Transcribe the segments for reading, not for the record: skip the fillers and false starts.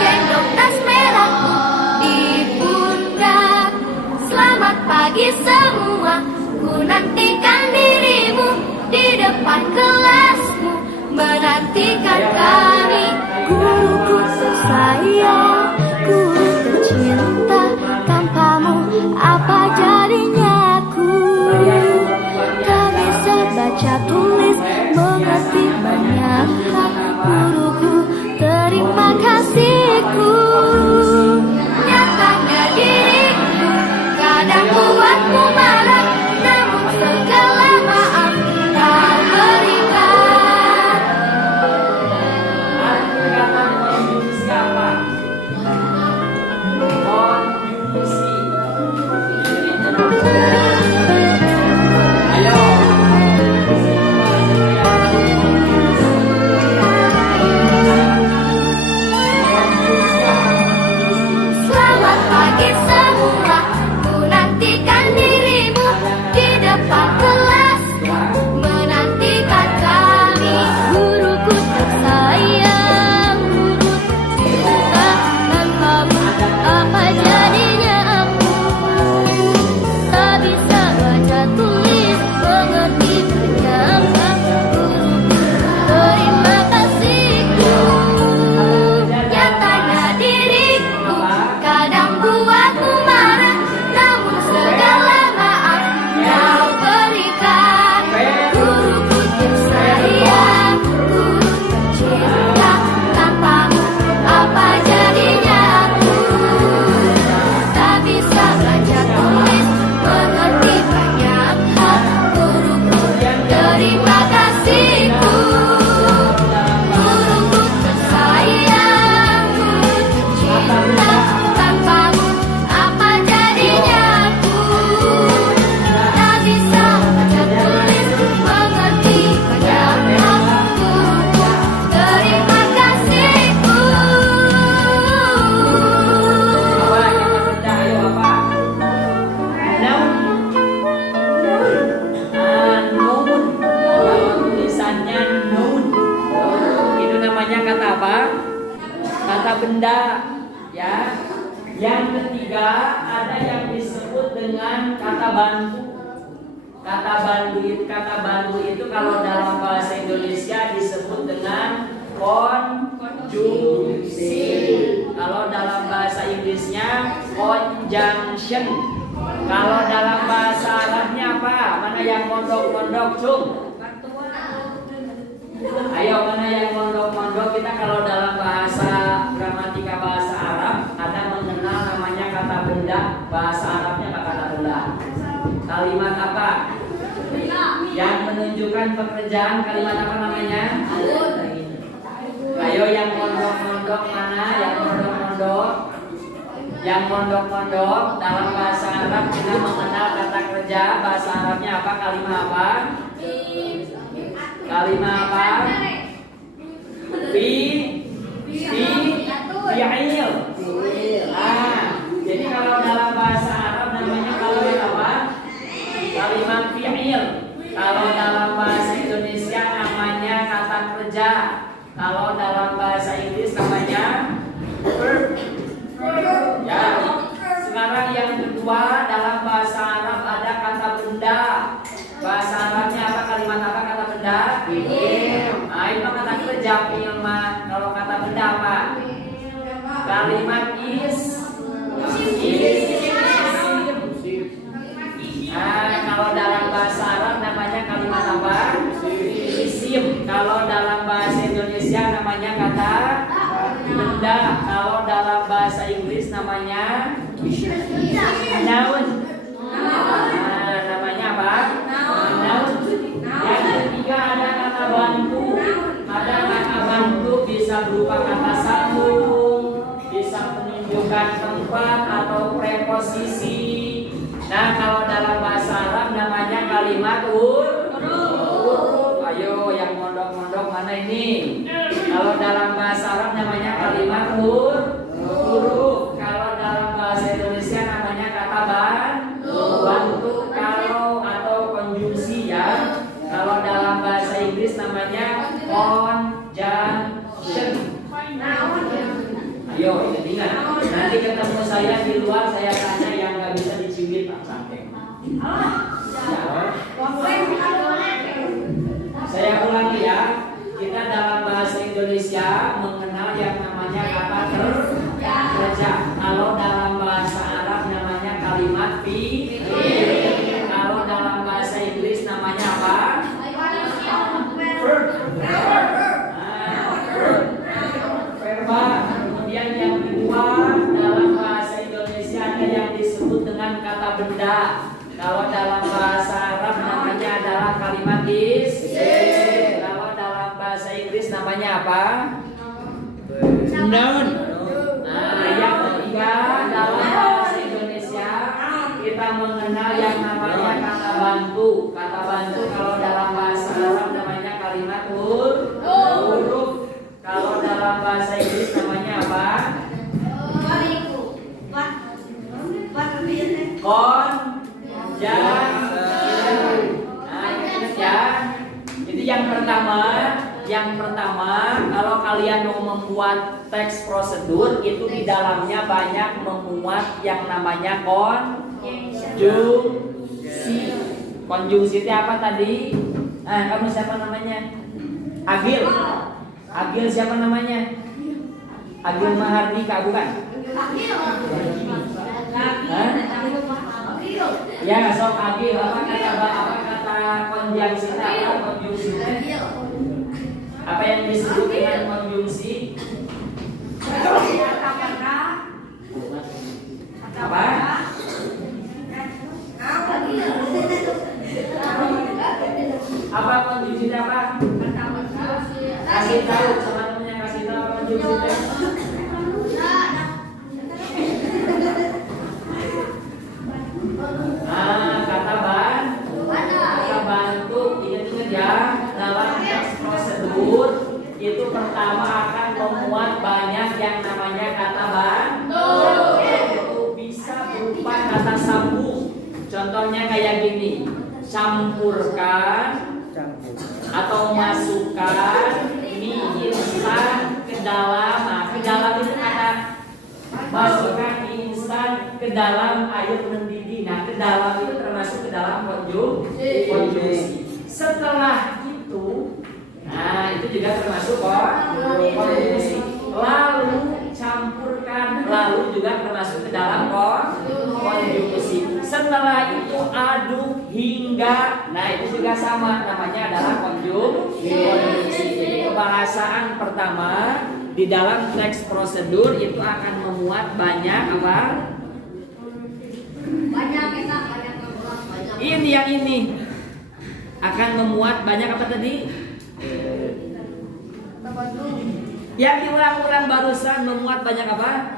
gendong tas merahku di pundak. Selamat pagi semua, ku nantikan dirimu di depan kelasmu, menantikan kami. Guruku tersayang, guru tercinta, tanpamu apa jadinya aku? Tak bisa baca tulis, mengerti banyak hal. Guruku, terima kasihku. Nyatanya diriku kadang buatmu marah, namun segala maaf kau berikan. Arti kata konjungsi apa? Konjungsi. Ayo. Selamat pagi semua, ku nantikan dirimu di depan kelasku, menantikan kami. Guruku tersayang, guru tercinta, tanpamu apa jadinya aku? Tak bisa baca tulis, mengerti banyak hal. Guruku, terima kasihku. Nyatanya diriku kadang buatmu marah, namun segala maaf kau berikan. Guruku tersayang, guru tercinta, tanpamu apa jadinya aku? Tak bisa baca tulis, mengerti banyak hal. Guruku, terima kasihku. Guruku tersayang, guru tercinta, tanpamu apa jadinya aku? Tak bisa baca tulis, mengerti banyak hal. Guruku, terima kasihku. Coba kita benda, ayo apa? Noun. Noun. Kalau tulisannya noun, itu namanya kata apa? Kata benda, ya. Yang ketiga ada yang disebut dengan kata bantu. Kata bantu itu kalau dalam bahasa Indonesia disebut dengan konjungsi. Kalau dalam bahasa Inggrisnya conjunction. Kalau dalam bahasa Arabnya apa? Mana yang mondok-mondok, Cung? Ayo, mana yang mondok-mondok? Kita kalau dalam bahasa gramatika bahasa Arab ada mengenal namanya kata benda. Bahasa Arabnya apa kata benda? Kalimat apa? Yang menunjukkan pekerjaan, kalimat apa namanya? Ayo yang mondok-mondok mana? Yang mondok-mondok? Yang mondok-mondok dalam bahasa Arab kita mengenal kata kerja. Bahasa Arabnya apa? Kalimat apa? Kalimat apa? Fi'il. Jadi kalau dalam bahasa Arab namanya kalimat apa? Kalimat fi'il. Kalau dalam bahasa Indonesia namanya kata kerja. Kalau dalam bahasa Inggris namanya verb. Ya. Sekarang yang kedua dalam bahasa Arab ada kata benda. Bahasa Arabnya apa? Kalimat apa kata benda? Fi'il. Nah, itu kata kerja fi'il mah. Kalau kata benda apa? Kalimat is. Nah, kalau dalam bahasa Arab namanya kalimat apa? Isim. Kalau dalam bahasa Indonesia namanya kata benda. Kalau dalam bahasa Inggris namanya noun. Nah, namanya apa? Noun. Yang ketiga ada kata bantu. Ada kata bantu bisa berupa kata sambung, bisa menunjukkan tempat atau preposisi. Nah, kalau dalam bahasa Arab namanya kalimat huruf. Ayo yang mondok-mondok mana ini? Kalau dalam bahasa Arab namanya kalimat huruf. Kalau dalam bahasa Indonesia namanya kata bantu. Kalau atau konjungsi ya. Kalau dalam bahasa Inggris namanya conjunction. Ayo saya di luar, saya tanya yang nggak bisa dicubit Pak Santeng. Saya ulangi ya. Kita dalam bahasa Indonesia mengenal yang namanya kata kerja. Kalau dalam bahasa Arab namanya kalimat fi'il. Kalau dalam bahasa Inggris namanya apa? Verb. Verba. Kemudian yang kedua, dalam bahasa Indonesia ada yang disebut dengan kata benda. Kalau dalam bahasa Arab namanya adalah kalimat isim. Kalau dalam bahasa Inggris namanya apa? Noun. Nah, yang ketiga, dalam bahasa Indonesia kita mengenal yang namanya kata bantu. Kata bantu kalau dalam bahasa Arab namanya kalimat huruf. Kalau dalam bahasa Inggris namanya apa? Nah, ingat ya. Jadi yang pertama, kalau kalian mau membuat teks prosedur itu di dalamnya banyak memuat yang namanya konjungsi. Konjungsi itu apa tadi? Nah, kamu siapa namanya? Agil. Agil siapa namanya? Agil Mahardika bukan? Ya, sok Agil. Apa kata konjungsi? Apa yang disebut dengan konjungsi? Apa? Apa konjungsi apa? Kasih tahu sama temennya, kasih tahu apa konjungsi. Kata bantu. Ingat ya, dalam teks prosedur itu pertama akan memuat banyak yang namanya kata bantu. Itu bisa berupa kata sambung. Contohnya kayak gini, campurkan atau masukkan mie instan ke dalam. Nah, ke dalam itu kata masukkan mie instan ke dalam air mendidih. Nah, ke dalam itu termasuk ke dalam konjungsi. Setelah itu, nah itu juga termasuk konjungsi. Lalu campurkan, lalu juga termasuk ke dalam konjungsi. Setelah itu aduk hingga, nah itu juga sama, namanya adalah konjungsi. Jadi kebahasaan pertama di dalam teks prosedur itu akan memuat banyak apa? Ini yang ini akan memuat banyak apa tadi? Yang diulang-ulang barusan memuat banyak apa?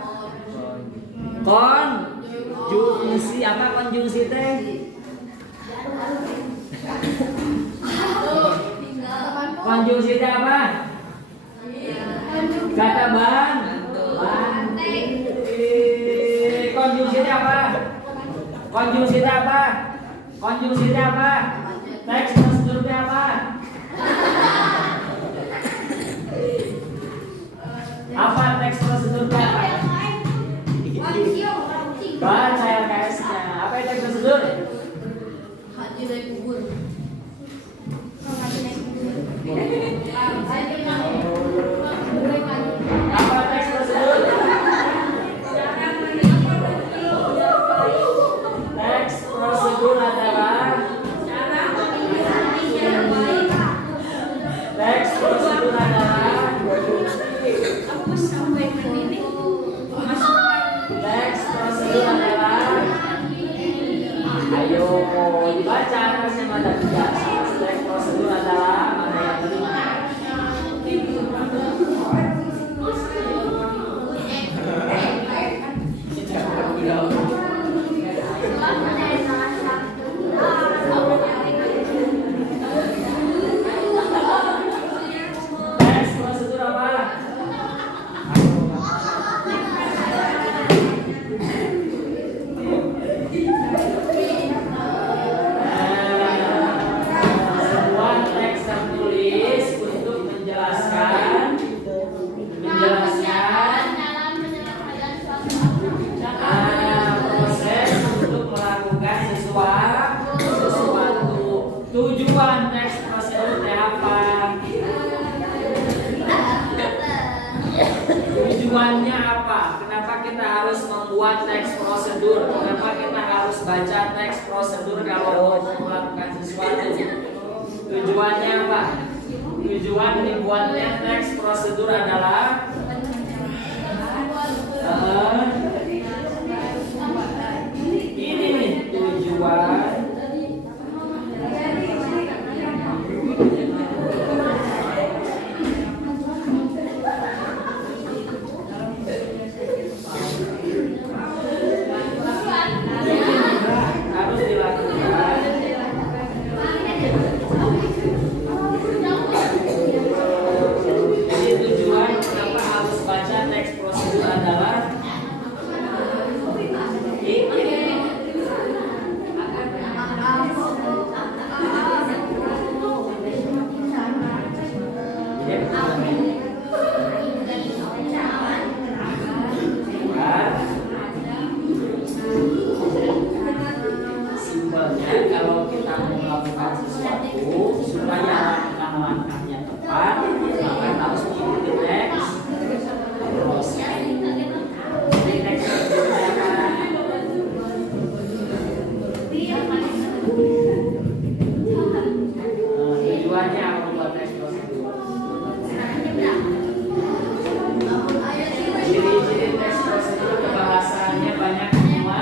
Konjungsi. Apa konjungsi teh? Konjungsi teh apa? Kata konjungsi teh apa? Konjungsi teh apa? Konjungsi teh apa? Teks prosedur teh apa? Apa teks prosedur teh apa? Baca LKS-nya. Apa itu teks prosedur? Apa teks prosedur? Teks prosedur adalah teks prosedur adalah teks prosedur adalah ayo dibaca baca teks prosedur kalau mau melakukan sesuatu. Tujuannya apa? Tujuan dibuatnya teks prosedur adalah ini nih tujuan. Harus dilakukan. Jadi tujuan kenapa harus baca teks prosedur adalah simpelnya kalau kita mau melakukan sesuatu supaya langkah-langkahnya tepat, maka harus mengikuti teks proses. Jadi teks prosedurnya apa? Tujuannya apa buat teks prosedur? Ciri-ciri teks prosedur kebahasaannya banyak semua.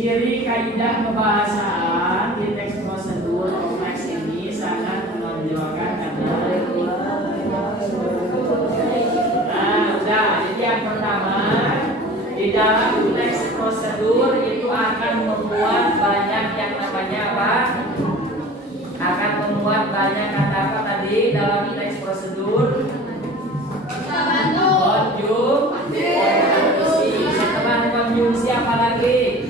Ciri kaidah kebahasaan di teks prosedur kompleks ini sangat menonjolkan karena udah. Jadi yang pertama, di dalam teks prosedur itu akan memuat banyak yang namanya apa? Akan memuat banyak kata apa tadi dalam teks prosedur? Konjungsi. Setelah konjungsi apa lagi?